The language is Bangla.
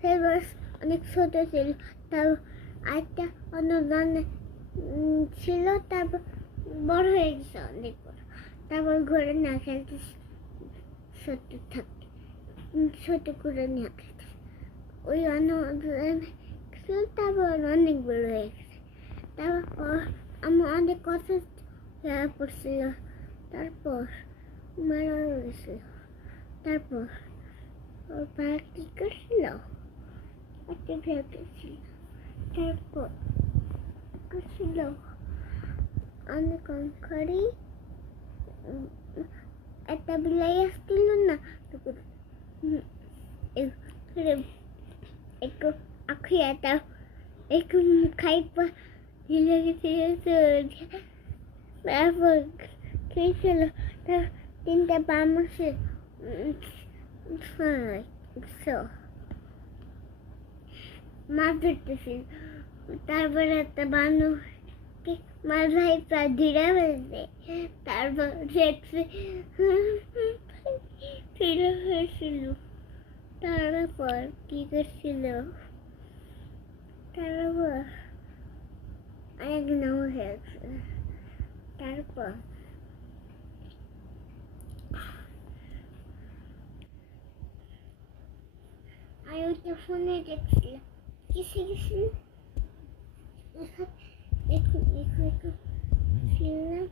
সেই মাছ অনেক ছোট ছিল। তার আরেকটা অন্য ধরনের ছিল, তারপর বড় হয়ে গেছে, অনেক বড়। তারপর ঘরে না খেলতে ছোট থাকতে ছোট করে নিয়ে খেলতে ওই অন্য ছিল, তারপর অনেক বড় হয়ে গেছে। তারপর আমার অনেক কথা পড়ছিল, তারপর মারা গেছিল। তারপর ওর পা কি করছিল, একটা ভেবেছিল। তারপর করছিল অনেক অঙ্করি একটা বিলাই আসছিল না, একটু আখিয়াটা একটু খাইপা হিলে গেছে। তারপর খেয়েছিল, তার তিনটা বামসে মাছ ধরতেছিল। তারপরে একটা বানর মাছ ভাই প্রায় ধীরে ফেলছে। তারপর দেখছে ফিরে হয়েছিল। তারপর কি করছিল, তারপর অনেক নাম হয়েছে। তারপর আর ওইটা ফোনে দেখছিল, কিসে গেছিল, দেখুন ছিলাম।